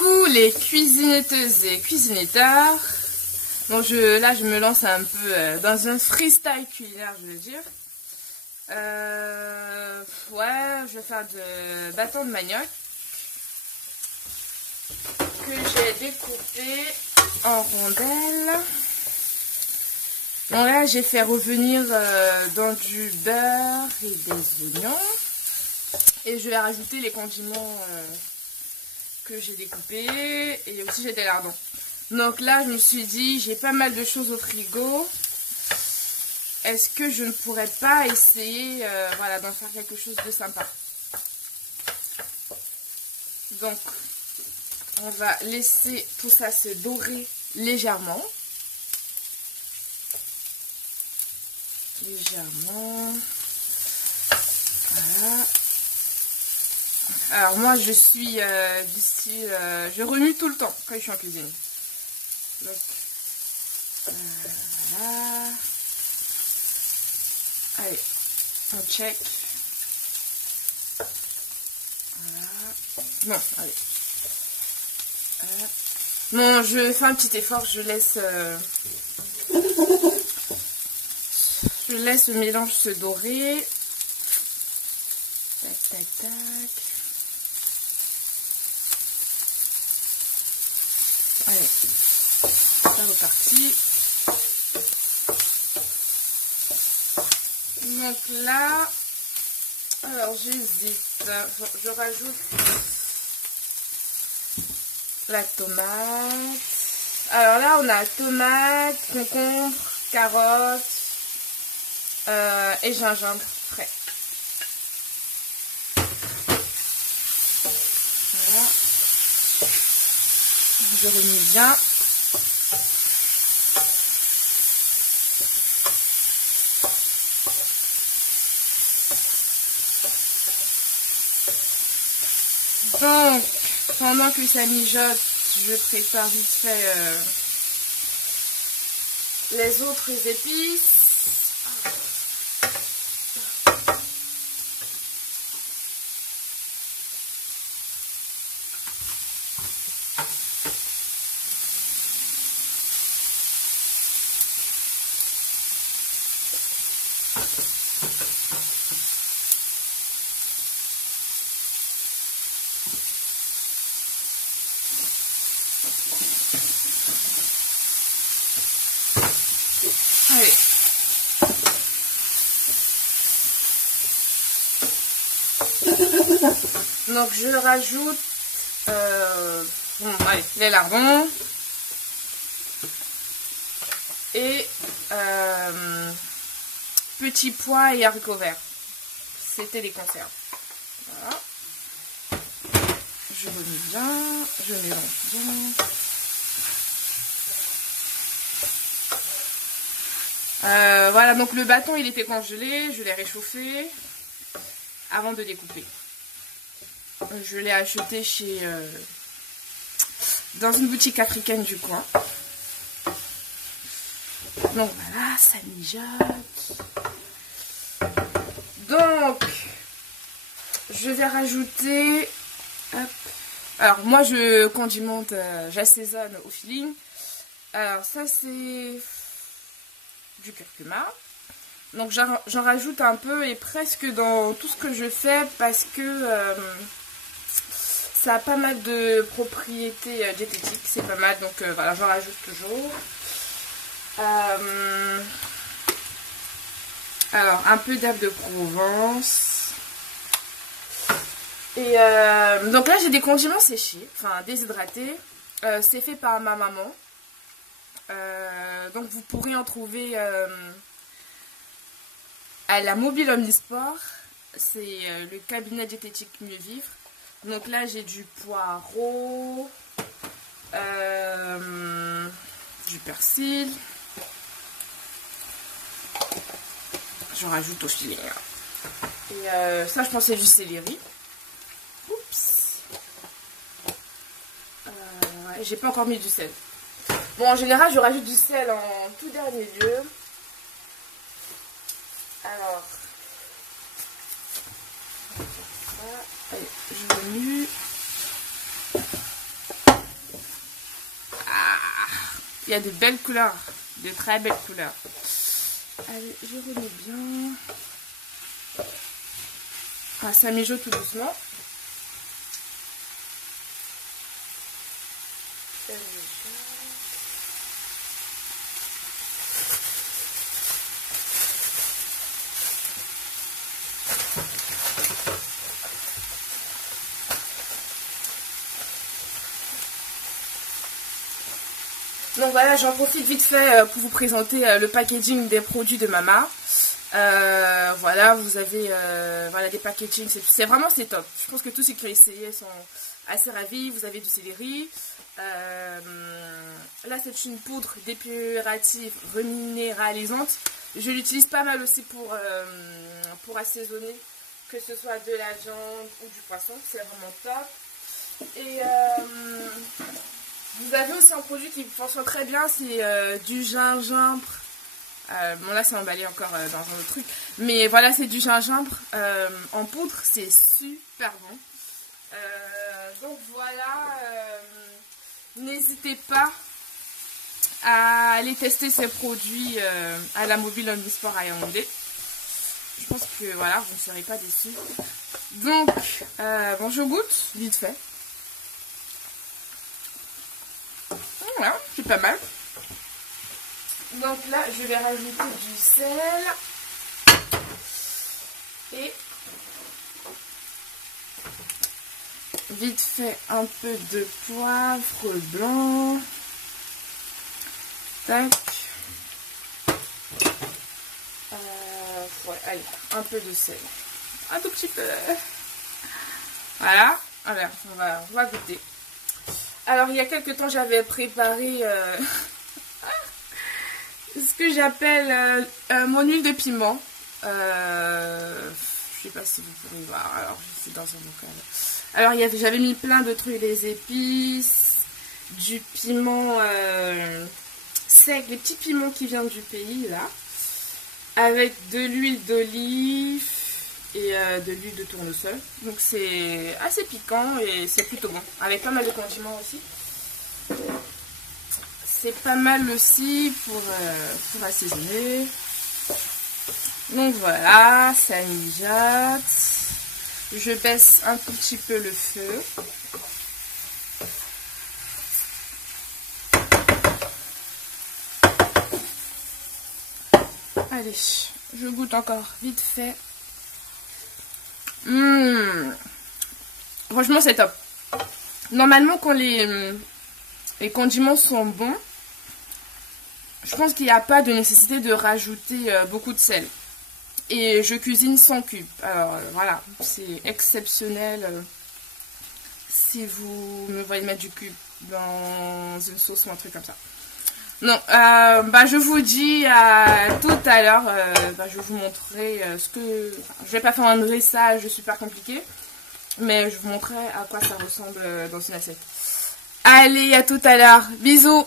Coucou les cuisineteuses et cuisineteurs. Bon, là je me lance un peu dans un freestyle culinaire, je veux dire. Ouais, je vais faire de bâtons de manioc que j'ai découpé en rondelles. Bon, là j'ai fait revenir dans du beurre et des oignons. Et je vais rajouter les condiments que j'ai découpés. Et aussi j'ai des lardons. Donc là je me suis dit, j'ai pas mal de choses au frigo. Est-ce que je ne pourrais pas essayer voilà, d'en faire quelque chose de sympa? Donc on va laisser tout ça se dorer légèrement. Voilà. Alors moi je suis d'ici, je remue tout le temps quand je suis en cuisine. Donc voilà. Allez, on check. Voilà. Non, allez. Non, je fais un petit effort, je laisse le mélange se dorer. Tac, tac, tac. Allez, c'est reparti. Donc là, alors j'hésite. Je rajoute la tomate. Alors là, on a tomate, concombre, carotte et gingembre frais. Voilà. Je remue bien. Donc, pendant que ça mijote, je prépare vite fait les autres épices. Allez. Donc je rajoute allez, les lardons et petits pois et haricots verts. C'était des conserves. Voilà. Je remue bien, je mélange bien. Voilà, donc le bâton il était congelé, je l'ai réchauffé avant de découper. Je l'ai acheté chez dans une boutique africaine du coin. Donc voilà, ça mijote. Donc je vais rajouter, hop. Alors moi je condimente, j'assaisonne au feeling. Alors ça c'est du curcuma. Donc j'en rajoute un peu et presque dans tout ce que je fais parce que ça a pas mal de propriétés diététiques, c'est pas mal, donc voilà, j'en rajoute toujours. Alors un peu d'herbe de Provence. Et donc là j'ai des condiments séchés, enfin déshydratés. C'est fait par ma maman. Donc vous pourrez en trouver à la Mobile Omnisport, c'est le cabinet diététique Mieux Vivre. Donc là j'ai du poireau, du persil, j'en rajoute au filet. Et ça je pensais du céleri. Oups. J'ai pas encore mis du sel. Bon, en général je rajoute du sel en tout dernier lieu. Alors, allez, je remue. Il y a de belles couleurs, de très belles couleurs. Allez, je remets bien. Ah, ça mijote tout doucement. Donc voilà, j'en profite vite fait pour vous présenter le packaging des produits de Mama. Voilà, vous avez voilà, des packaging, c'est vraiment c'est top. Je pense que tous ceux qui ont essayé sont assez ravis. Vous avez du céleri. Là, c'est une poudre dépurative reminéralisante. Je l'utilise pas mal aussi pour assaisonner, que ce soit de la viande ou du poisson. C'est vraiment top. Et vous avez aussi un produit qui fonctionne très bien, c'est du gingembre. Bon là c'est emballé encore dans un autre truc. Mais voilà, c'est du gingembre en poudre, c'est super bon. Donc voilà, n'hésitez pas à aller tester ces produits à la mobile omnisport à Yaoundé. Je pense que voilà, vous ne serez pas déçus. Donc, bon, je goûte vite fait. Voilà, c'est pas mal. Donc là, je vais rajouter du sel. Et vite fait un peu de poivre blanc. Tac. Ouais, allez, un peu de sel. Un tout petit peu. Voilà. Alors, on va goûter. Alors, il y a quelques temps, j'avais préparé ce que j'appelle mon huile de piment. Je sais pas si vous pouvez voir. Alors, c'est dans un bocal. Alors, j'avais mis plein de trucs, les épices, du piment sec, les petits piments qui viennent du pays, là. Avec de l'huile d'olive et de l'huile de tournesol. Donc, c'est assez piquant et c'est plutôt bon. Avec pas mal de condiments aussi. C'est pas mal aussi pour assaisonner. Donc voilà, ça mijote. Je baisse un tout petit peu le feu. Allez, je goûte encore vite fait. Franchement, c'est top. Normalement, quand les condiments sont bons, je pense qu'il n'y a pas de nécessité de rajouter beaucoup de sel. Et je cuisine sans cube. Alors voilà, c'est exceptionnel si vous me voyez mettre du cube dans une sauce ou un truc comme ça. Non, je vous dis à tout à l'heure. Je vais vous montrer ce que... je vais pas faire un dressage super compliqué, mais je vous montrerai à quoi ça ressemble dans une assiette. Allez, à tout à l'heure. Bisous.